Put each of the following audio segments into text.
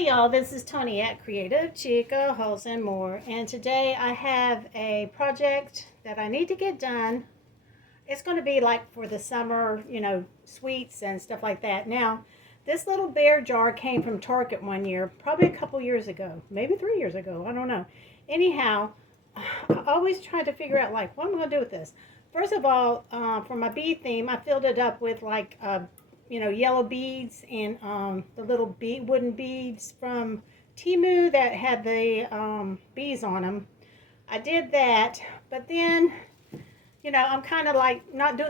Hey y'all, this is Tony at Creative Chica Halls and More, and today I have a project that I need to get done. It's going to be like for the summer, sweets and stuff like that. Now, this little bear jar came from Target one year, probably a couple years ago, maybe 3 years ago, I don't know. Anyhow, I always try to figure out like what am I going to do with this. First of all, for my bead theme, I filled it up with like yellow beads and the little wooden beads from Timu that had the bees on them. I did that, but then, I'm kind of like not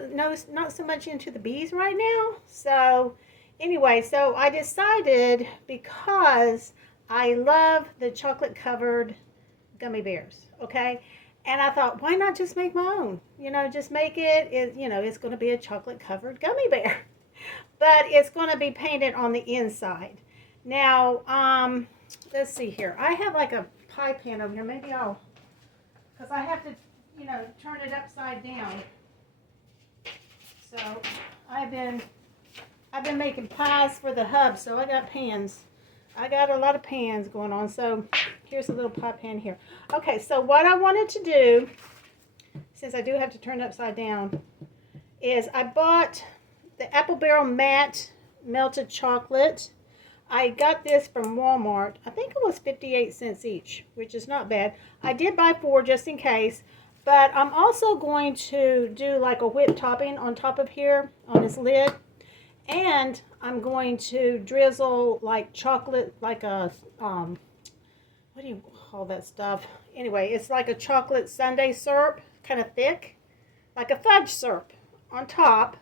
so much into the bees right now. So anyway, so I decided because I love the chocolate covered gummy bears, okay? And I thought, why not just make my own? Just make it, it's going to be a chocolate covered gummy bear. But it's going to be painted on the inside. Now, let's see here. I have like a pie pan over here. Maybe because I have to, turn it upside down. So I've been making pies for the hub, so I got pans. I got a lot of pans going on. So here's a little pie pan here. Okay, so what I wanted to do, since I do have to turn it upside down, is I bought the Apple Barrel Matte Melted Chocolate. I got this from Walmart. I think it was 58 cents each, which is not bad. I did buy 4 just in case, but I'm also going to do like a whipped topping on top of here on this lid, and I'm going to drizzle like chocolate, like a what do you call that stuff? Anyway, it's like a chocolate sundae syrup, kind of thick, like a fudge syrup on top.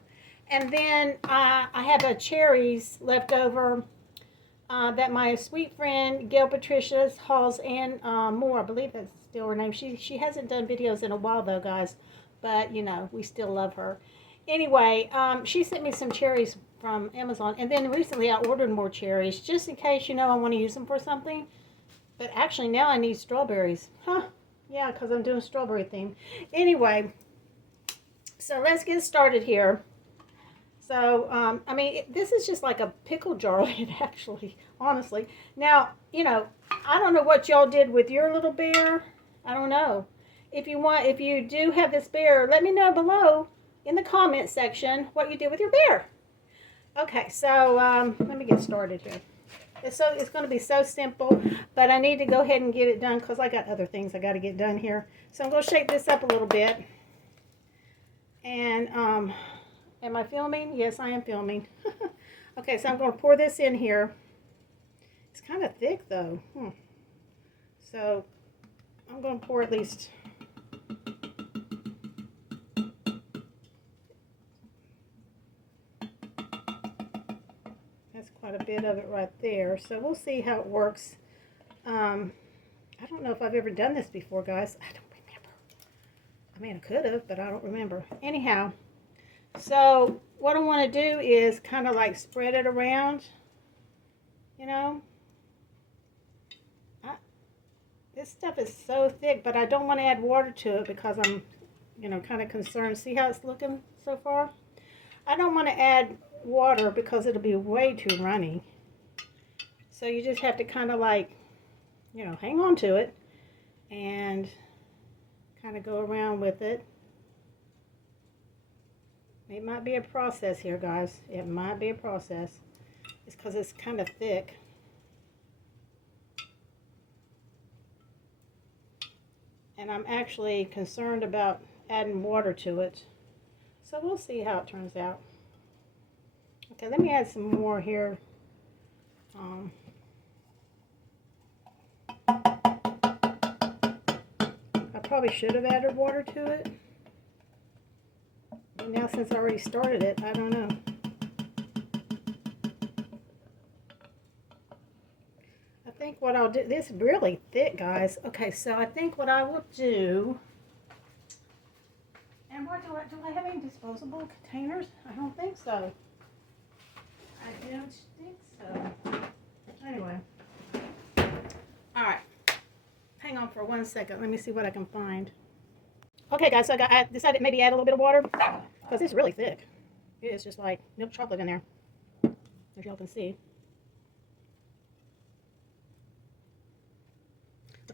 And then I have a cherries left over that my sweet friend Gail Patricia Halls and More, I believe that's still her name. She hasn't done videos in a while though, guys, but we still love her. Anyway, she sent me some cherries from Amazon, and then recently I ordered more cherries just in case I want to use them for something. But actually now I need strawberries. Yeah, because I'm doing strawberry theme. Anyway, so let's get started here. So, this is just like a pickle jar lid, actually, honestly. Now, I don't know what y'all did with your little bear. I don't know. If you do have this bear, let me know below in the comment section what you did with your bear. Okay, so let me get started here. It's going to be so simple, but I need to go ahead and get it done because I got other things I got to get done here. So I'm going to shake this up a little bit. And, am I filming? Yes, I am filming. Okay, so I'm going to pour this in here. It's kind of thick, though. So I'm going to pour at least... That's quite a bit of it right there. So we'll see how it works. I don't know if I've ever done this before, guys. I don't remember. I mean, I could have, but I don't remember. Anyhow... So what I want to do is kind of like spread it around, This stuff is so thick, but I don't want to add water to it because I'm, kind of concerned. See how it's looking so far? I don't want to add water because it'll be way too runny. So you just have to kind of like, hang on to it and kind of go around with it. It might be a process here, guys. It might be a process. It's because it's kind of thick. And I'm actually concerned about adding water to it. So we'll see how it turns out. Okay, let me add some more here. I probably should have added water to it. But now since I already started it, I don't know. I think what I'll do, this is really thick, guys. Okay, so I think what I will do, and what do I have any disposable containers? I don't think so. I don't think so. Anyway. Alright. Hang on for 1 second. Let me see what I can find. Okay, guys, so I decided maybe add a little bit of water because it's really thick. It is just like milk chocolate in there, as y'all can see.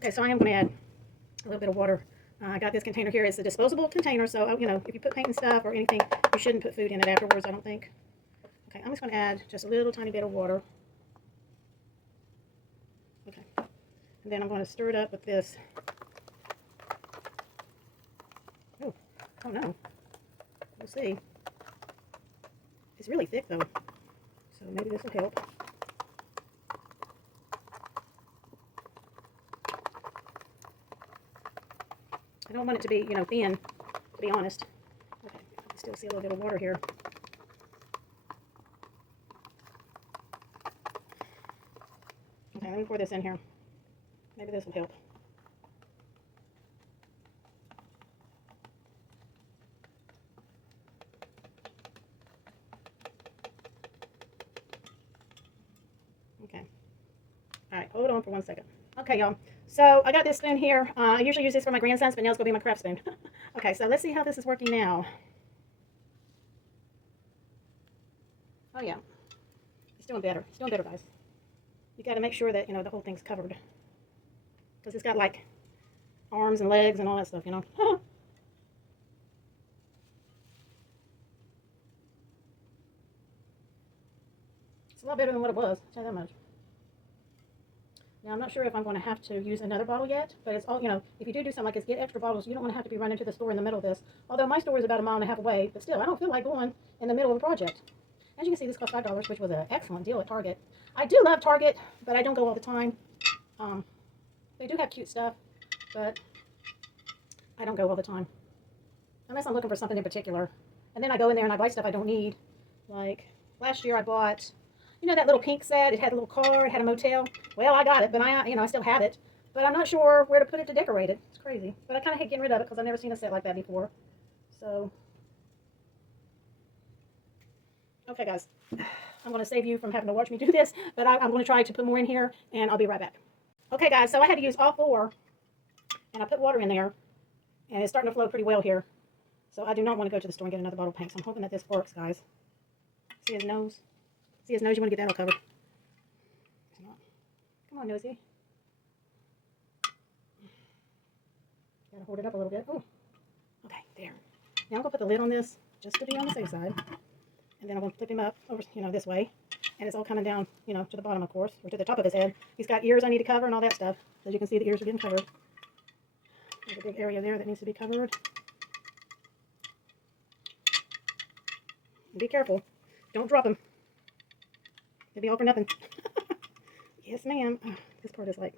Okay, so I am going to add a little bit of water. I got this container here. It's a disposable container, so, you know, if you put paint and stuff or anything, you shouldn't put food in it afterwards, I don't think. Okay, I'm just going to add just a little tiny bit of water. Okay, and then I'm going to stir it up with this. Oh no, we'll see. It's really thick though, so maybe this will help. I don't want it to be, you know, thin, to be honest. Okay, I can still see a little bit of water here. Okay, let me pour this in here. Maybe this will help. Okay. All right, hold on for 1 second. Okay, y'all. So I got this spoon here. I usually use this for my grandsons, but now it's going to be my craft spoon. Okay, so let's see how this is working now. Oh, yeah. It's doing better. It's doing better, guys. You got to make sure that, you know, the whole thing's covered. Because it's got, like, arms and legs and all that stuff, you know. It's a lot better than what it was. I'll tell you that much. Now, I'm not sure if I'm going to have to use another bottle yet, but it's all, you know, if you do something like this, get extra bottles. You don't want to have to be running to the store in the middle of this. Although my store is about 1.5 miles away, but still, I don't feel like going in the middle of a project. As you can see, this cost $5, which was an excellent deal at Target. I do love Target, but I don't go all the time. They do have cute stuff, but I don't go all the time. Unless I'm looking for something in particular. And then I go in there and I buy stuff I don't need. Like, last year I bought, you know, that little pink set. It had a little car. It had a motel. Well, I got it, but I still have it. But I'm not sure where to put it to decorate it. It's crazy. But I kind of hate getting rid of it because I've never seen a set like that before. So, okay, guys. I'm going to save you from having to watch me do this. But I'm going to try to put more in here, and I'll be right back. Okay, guys. So I had to use all 4. And I put water in there. And it's starting to flow pretty well here. So I do not want to go to the store and get another bottle of paint. So I'm hoping that this works, guys. See his nose? See his nose? You want to get that all covered. Come on, nosy. Gotta hold it up a little bit. Oh, okay, there. Now I'm gonna put the lid on this just to be on the safe side, and then I'm gonna flip him up over, you know, this way, and it's all coming down, you know, to the bottom, of course, or to the top of his head. He's got ears I need to cover and all that stuff. As you can see, the ears are getting covered. There's a big area there that needs to be covered. Be careful. Don't drop him. It'll be all for nothing. Yes, ma'am. Oh, this part is like,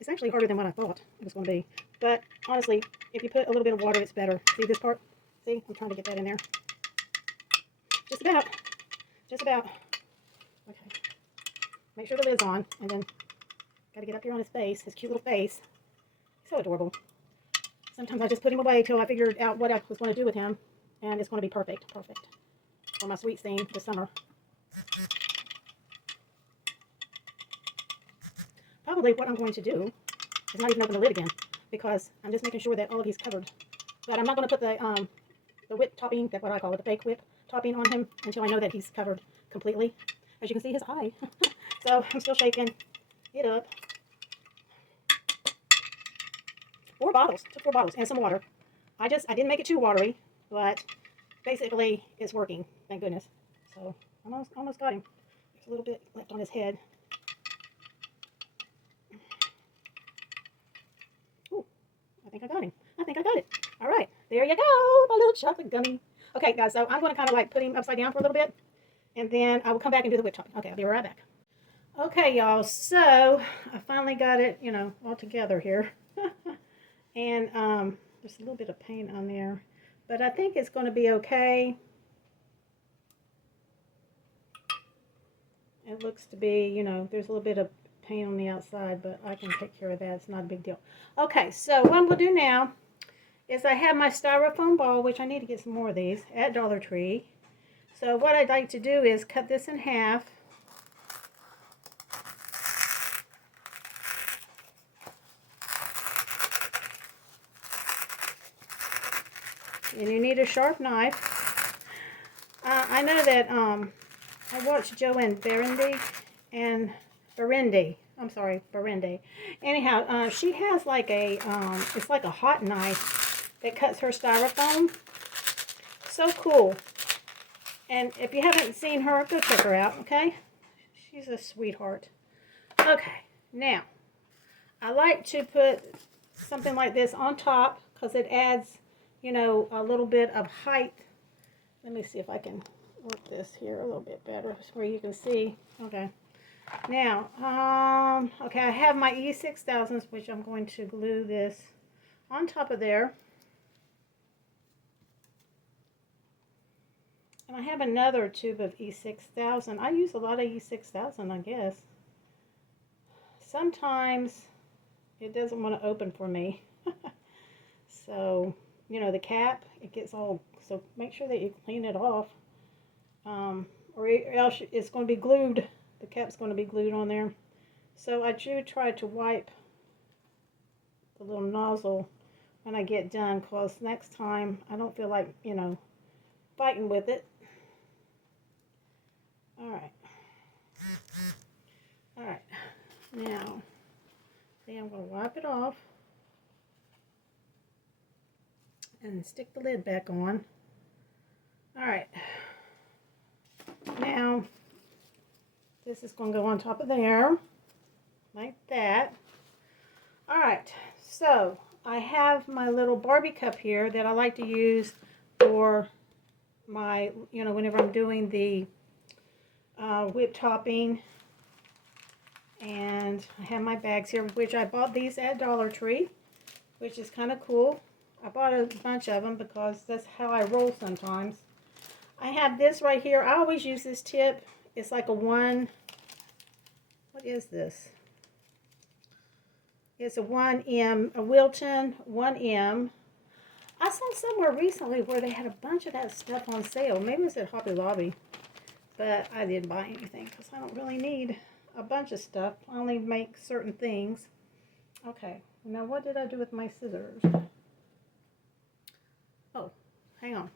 it's actually harder than what I thought it was going to be. But honestly, if you put a little bit of water, it's better. See this part? See? I'm trying to get that in there. Just about. Just about. Okay. Make sure the lid's on. And then, got to get up here on his face, his cute little face. He's so adorable. Sometimes I just put him away till I figured out what I was going to do with him. And it's going to be perfect. Perfect. For my sweet scene this summer. Probably what I'm going to do is not even open the lid again, because I'm just making sure that all of he's covered. But I'm not going to put the whip topping, that's what I call it, the fake whip topping on him until I know that he's covered completely. As you can see, his eye. So I'm still shaking it up. 4 bottles. Took 4 bottles and some water. I didn't make it too watery, but basically it's working. Thank goodness. So almost got him. There's a little bit left on his head. I think I got him. I think I got it. All right. There you go. My little chocolate gummy. Okay, guys. So I'm going to kind of like put him upside down for a little bit. And then I will come back and do the whip topping. Okay, I'll be right back. Okay, y'all. So I finally got it, you know, all together here. And there's a little bit of paint on there. But I think it's going to be okay. It looks to be, you know, there's a little bit of paint on the outside, but I can take care of that. It's not a big deal. Okay, so what I'm going to do now is I have my styrofoam ball, which I need to get some more of these at Dollar Tree. So what I'd like to do is cut this in half. And you need a sharp knife. I know that I watched Joanne Berendy and Berendy. I'm sorry, Berende. Anyhow, she has like a, it's like a hot knife that cuts her styrofoam. So cool. And if you haven't seen her, go check her out, okay? She's a sweetheart. Okay, now, I like to put something like this on top because it adds, you know, a little bit of height. Let me see if I can work this here a little bit better where you can see. Okay. Now, okay, I have my E6000s, which I'm going to glue this on top of there. And I have another tube of E6000. I use a lot of E6000, I guess. Sometimes it doesn't want to open for me. So, you know, the cap, it gets all, so make sure that you clean it off. Or else it's going to be glued. The cap's going to be glued on there. So I do try to wipe the little nozzle when I get done, because next time I don't feel like, you know, fighting with it. Alright. Alright. Now, see, I'm going to wipe it off and stick the lid back on. Alright. Now, this is going to go on top of there, like that. Alright, so I have my little Barbie cup here that I like to use for my, you know, whenever I'm doing the whip topping. And I have my bags here, which I bought these at Dollar Tree, which is kind of cool. I bought a bunch of them because that's how I roll sometimes. I have this right here. I always use this tip. It's like a one, what is this? It's a 1M, a Wilton 1M. I saw somewhere recently where they had a bunch of that stuff on sale. Maybe it was at Hobby Lobby. But I didn't buy anything because I don't really need a bunch of stuff. I only make certain things. Okay, now what did I do with my scissors? Oh, hang on.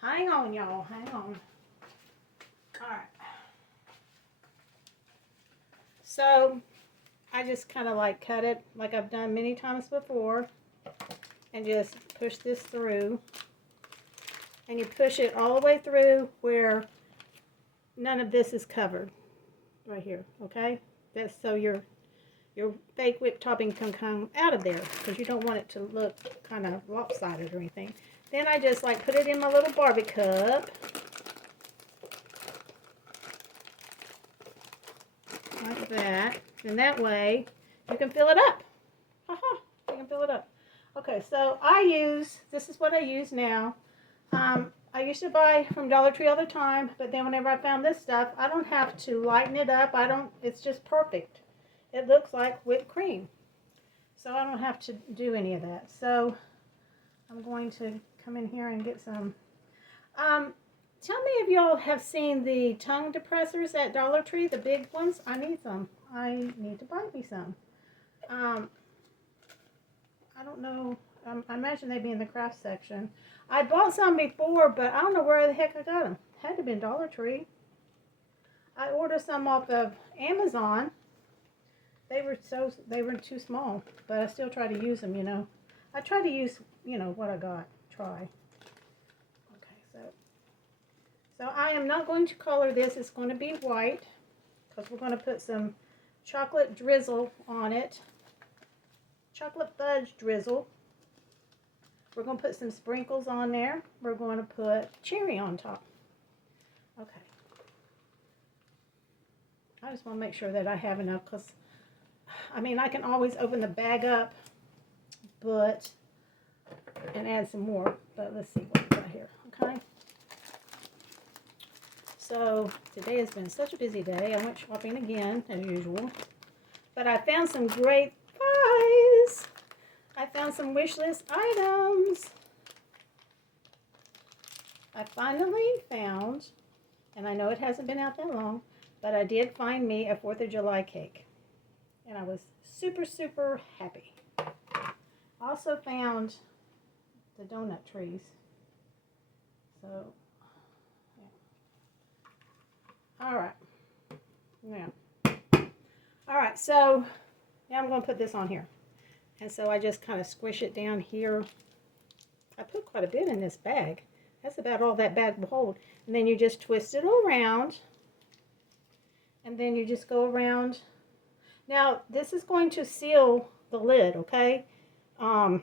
Hang on, y'all. Hang on. Alright. So, I just kind of like cut it like I've done many times before. And just push this through. And you push it all the way through where none of this is covered. Right here, okay? That's so your fake whip topping can come out of there because you don't want it to look kind of lopsided or anything. Then I just like put it in my little Barbie cup. Like that. And that way you can fill it up. Haha, you can fill it up. Okay, so this is what I use now. I used to buy from Dollar Tree all the time, but then whenever I found this stuff, I don't have to lighten it up. It's just perfect. It looks like whipped cream. So I don't have to do any of that. So I'm going to come in here and get some. Tell me if y'all have seen the tongue depressors at Dollar Tree, the big ones. I need some. I need to buy me some. I don't know. I imagine they'd be in the craft section. I bought some before, but I don't know where the heck I got them. Had to have been Dollar Tree. I ordered some off of Amazon. They were too small, but I still try to use them, you know. I try to use, you know, what I got. Try. Okay, so I am not going to color this. It's going to be white because we're going to put some chocolate drizzle on it. Chocolate fudge drizzle. We're going to put some sprinkles on there. We're going to put cherry on top. Okay. I just want to make sure that I have enough because, I mean, I can always open the bag up and add some more. But let's see what we got here. Okay. So today has been such a busy day. I went shopping again, as usual. But I found some great buys. I found some wish list items. I finally found, and I know it hasn't been out that long, but I did find me a 4th of July cake. And I was super, super happy. I also found the donut trees. So, yeah. Alright. Now. Alright, so now I'm going to put this on here. And so I just kind of squish it down here. I put quite a bit in this bag. That's about all that bag will hold. And then you just twist it around. And then you just go around. Now, this is going to seal the lid, okay? You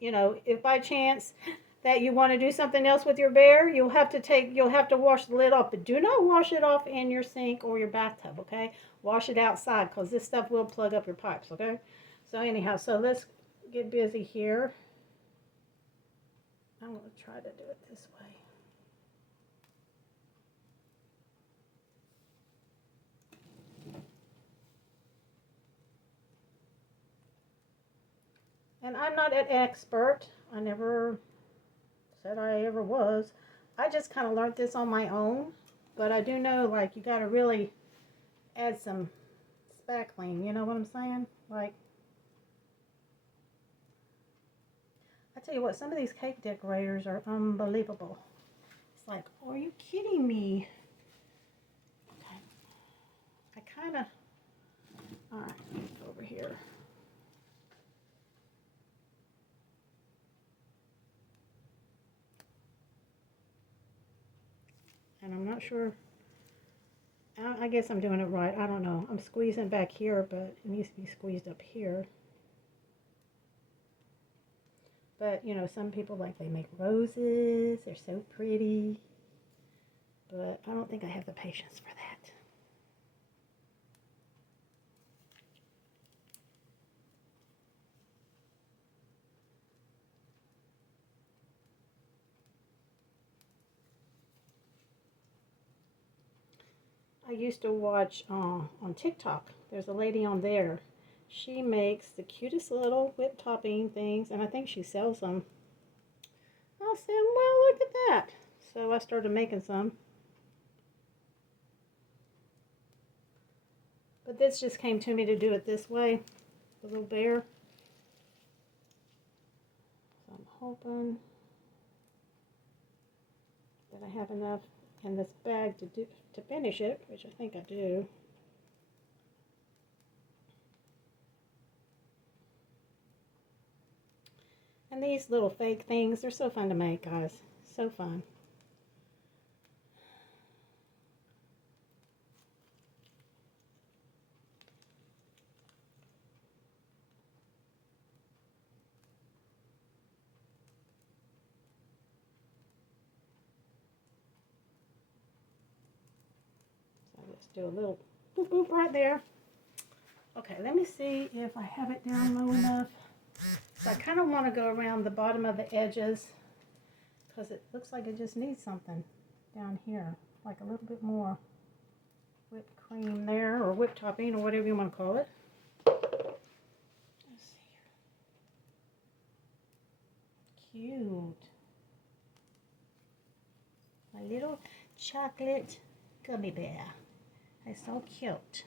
know, if by chance that you want to do something else with your bear, you'll have to wash the lid off. But do not wash it off in your sink or your bathtub, okay? Wash it outside because this stuff will plug up your pipes, okay? So anyhow, so let's get busy here. I'm going to try to do it this way. And I'm not an expert. I never said I ever was. I just kind of learned this on my own. But I do know, like, you got to really add some spackling. You know what I'm saying? Like, I tell you what, some of these cake decorators are unbelievable. It's like, are you kidding me? Okay. I kind of, all right, over here. And I'm not sure, I guess I'm doing it right. I don't know. I'm squeezing back here, but it needs to be squeezed up here. But, you know, some people, like, they make roses. They're so pretty. But I don't think I have the patience for that. I used to watch on TikTok. There's a lady on there. She makes the cutest little whipped topping things, and I think she sells them. I said, well, look at that. So I started making some. But this just came to me to do it this way, the little bear. So I'm hoping that I have enough in this bag to finish it, which I think I do. And these little fake things, they're so fun to make, guys. So fun. So let's do a little boop boop right there. Okay, let me see if I have it down low enough. So I kind of want to go around the bottom of the edges because it looks like it just needs something down here, like a little bit more whipped cream there, or whipped topping, or whatever you want to call it. Let's see here. Cute. My little chocolate gummy bear. It's so cute.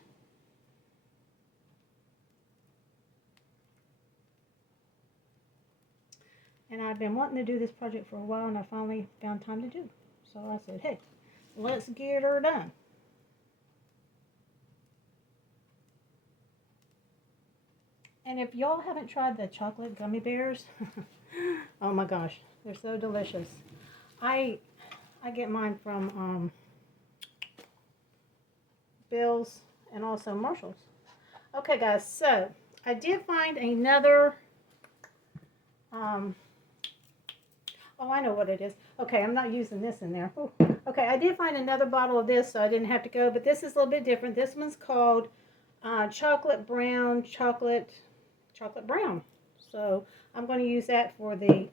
And I've been wanting to do this project for a while, and I finally found time to do. So I said, hey, let's get her done. And if y'all haven't tried the chocolate gummy bears, oh my gosh, they're so delicious. I get mine from Bill's and also Marshall's. Okay, guys, so I did find another, oh, I know what it is. Okay, I'm not using this in there. Ooh. Okay, I did find another bottle of this, so I didn't have to go, but this is a little bit different. This one's called chocolate brown. So I'm going to use that for the,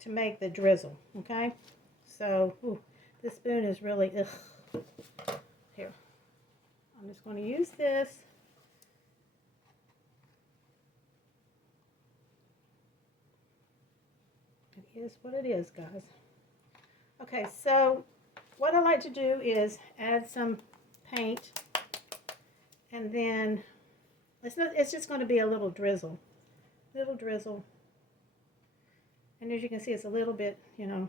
to make the drizzle, okay? So, ooh, this spoon is really, ugh. Here, I'm just going to use this. It is what it is, guys. Okay, so what I like to do is add some paint, and then it's just going to be a little drizzle. And as you can see, it's a little bit, you know,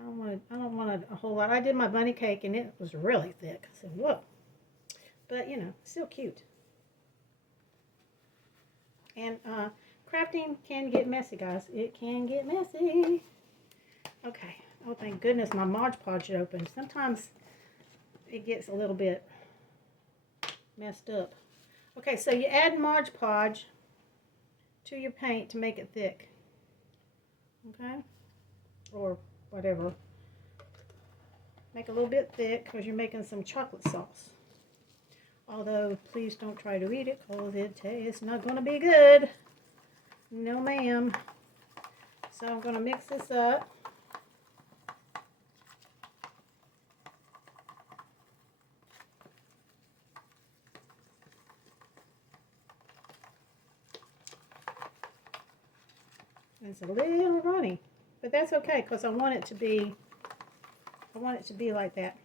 I don't want a whole lot. I did my bunny cake, and it was really thick. I said, whoa. but you know, still cute. And crafting can get messy, guys. It can get messy. Okay. Oh, thank goodness my Mod Podge opened. Sometimes it gets a little bit messed up. Okay, so you add Mod Podge to your paint to make it thick. Okay? Or whatever. Make a little bit thick because you're making some chocolate sauce. Although, please don't try to eat it because it's not going to be good. No, ma'am. So I'm going to mix this up. It's a little runny, but that's okay because I want it to be like that.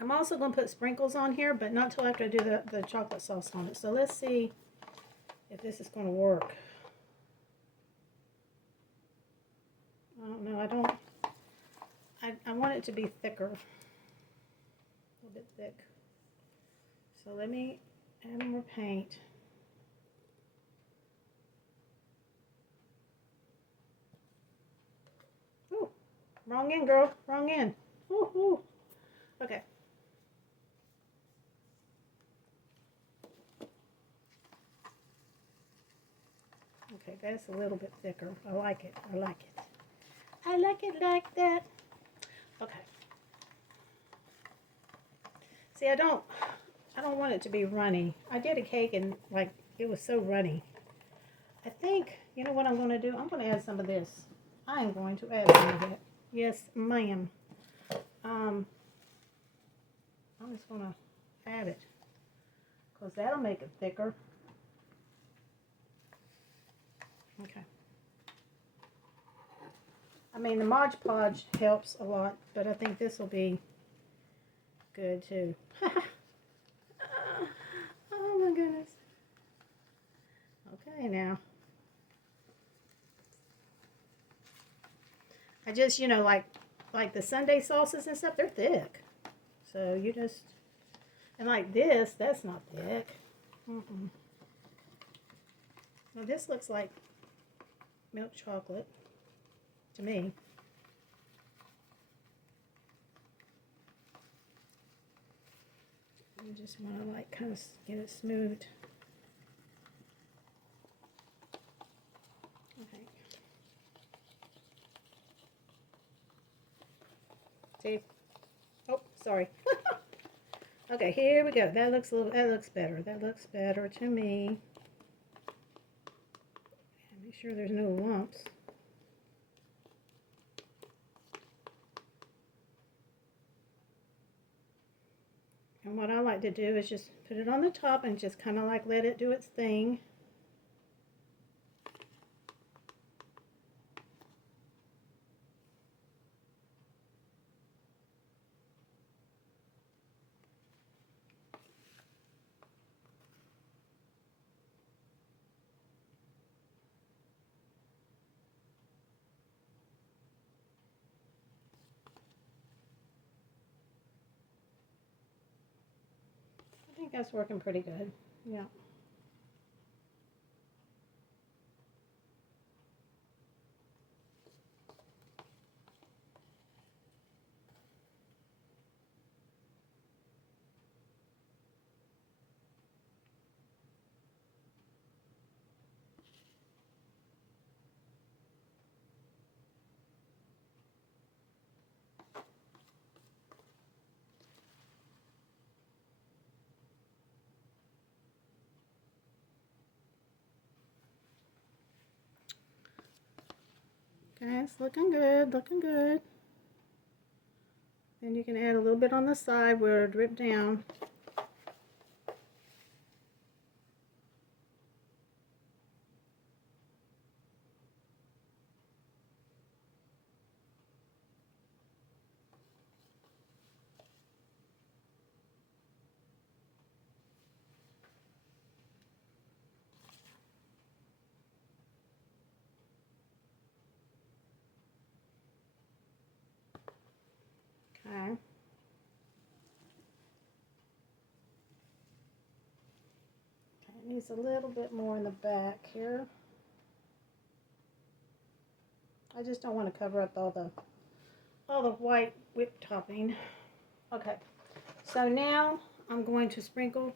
I'm also going to put sprinkles on here, but not till after I do the chocolate sauce on it. So let's see if this is going to work. I don't know. I want it to be thicker. A little bit thick. So let me add more paint. Ooh, wrong end, girl. Wrong end. Ooh, ooh. Okay. Okay, that's a little bit thicker. I like it. I like it. I like it like that. Okay. See, I don't want it to be runny. I did a cake and like it was so runny. I think, you know what I'm going to do? I'm going to add some of this. I am going to add some of that. Yes, ma'am. I'm just going to add it because that'll make it thicker. Okay. I mean, the Mod Podge helps a lot, but I think this will be good too. Oh my goodness. Okay, now. I just, you know, like the Sunday sauces and stuff, they're thick. So you just, and like this, that's not thick. Mm-mm. Well, this looks like milk chocolate to me. You just want to like kind of get it smoothed. Okay. See? Oh, sorry. Okay, here we go. That looks better. That looks better to me. Make sure there's no lumps. And what I like to do is just put it on the top and just kind of like let it do its thing. I think that's working pretty good. Yeah. Okay, it's looking good, looking good. Then you can add a little bit on the side where it'll drip down. Okay. use a little bit more in the back here. I just don't want to cover up all the white whipped topping. Okay, so now I'm going to sprinkle.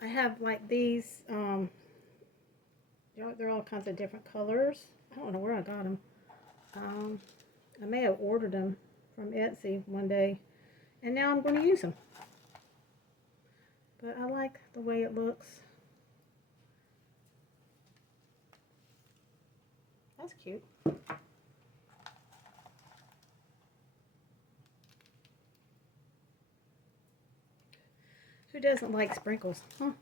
I have like these, they're all kinds of different colors. I don't know where I got them. I may have ordered them from Etsy one day, and now I'm going to use them. But I like the way it looks. That's cute. Who doesn't like sprinkles? Huh?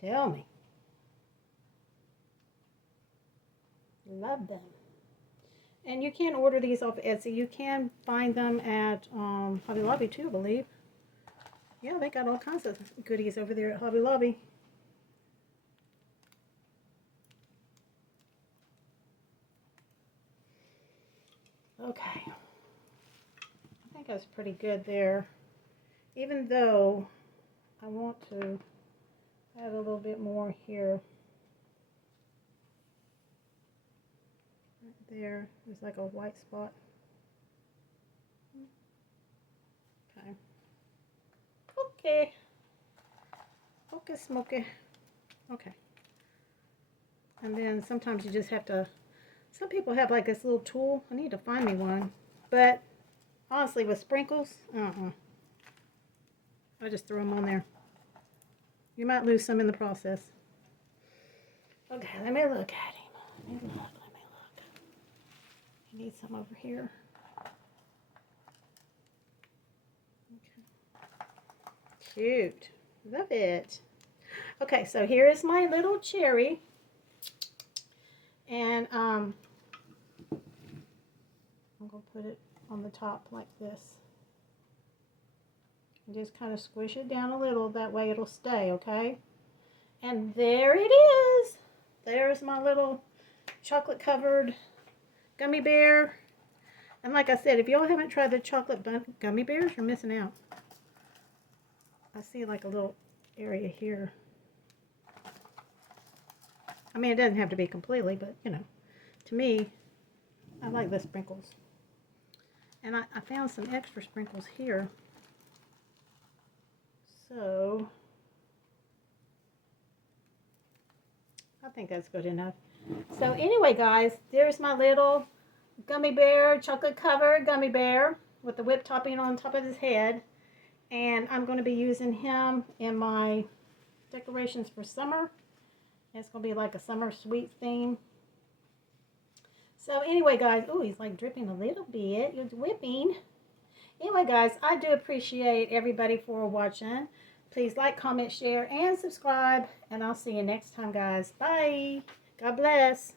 Tell me. Love them. And you can order these off Etsy. You can find them at Hobby Lobby too, I believe. Yeah, they got all kinds of goodies over there at Hobby Lobby. Okay. I think that's pretty good there. Even though I want to add a little bit more here. Right there. There's like a white spot. Okay. Okay. Okay, smoky. Okay. And then sometimes you just have to, some people have like this little tool. I need to find me one. But honestly, with sprinkles, I just throw them on there. You might lose some in the process. Okay, let me look at him. Let me look. I need some over here. Okay. Cute. Love it. Okay, so here is my little cherry. And I'm going to put it on the top like this. And just kind of squish it down a little, that way it'll stay, okay? And there it is. There's my little chocolate covered gummy bear. And like I said, if y'all haven't tried the chocolate gummy bears, you're missing out. I see like a little area here. I mean, it doesn't have to be completely, but you know, to me, I like the sprinkles. And I found some extra sprinkles here. So, I think that's good enough. So anyway, guys, there's my little gummy bear, chocolate covered gummy bear with the whipped topping on top of his head. And I'm going to be using him in my decorations for summer. It's going to be like a summer sweets theme. So anyway, guys, oh, he's like dripping a little bit. It's whipping. Anyway, guys, I do appreciate everybody for watching. Please like, comment, share, and subscribe. And I'll see you next time, guys. Bye. God bless.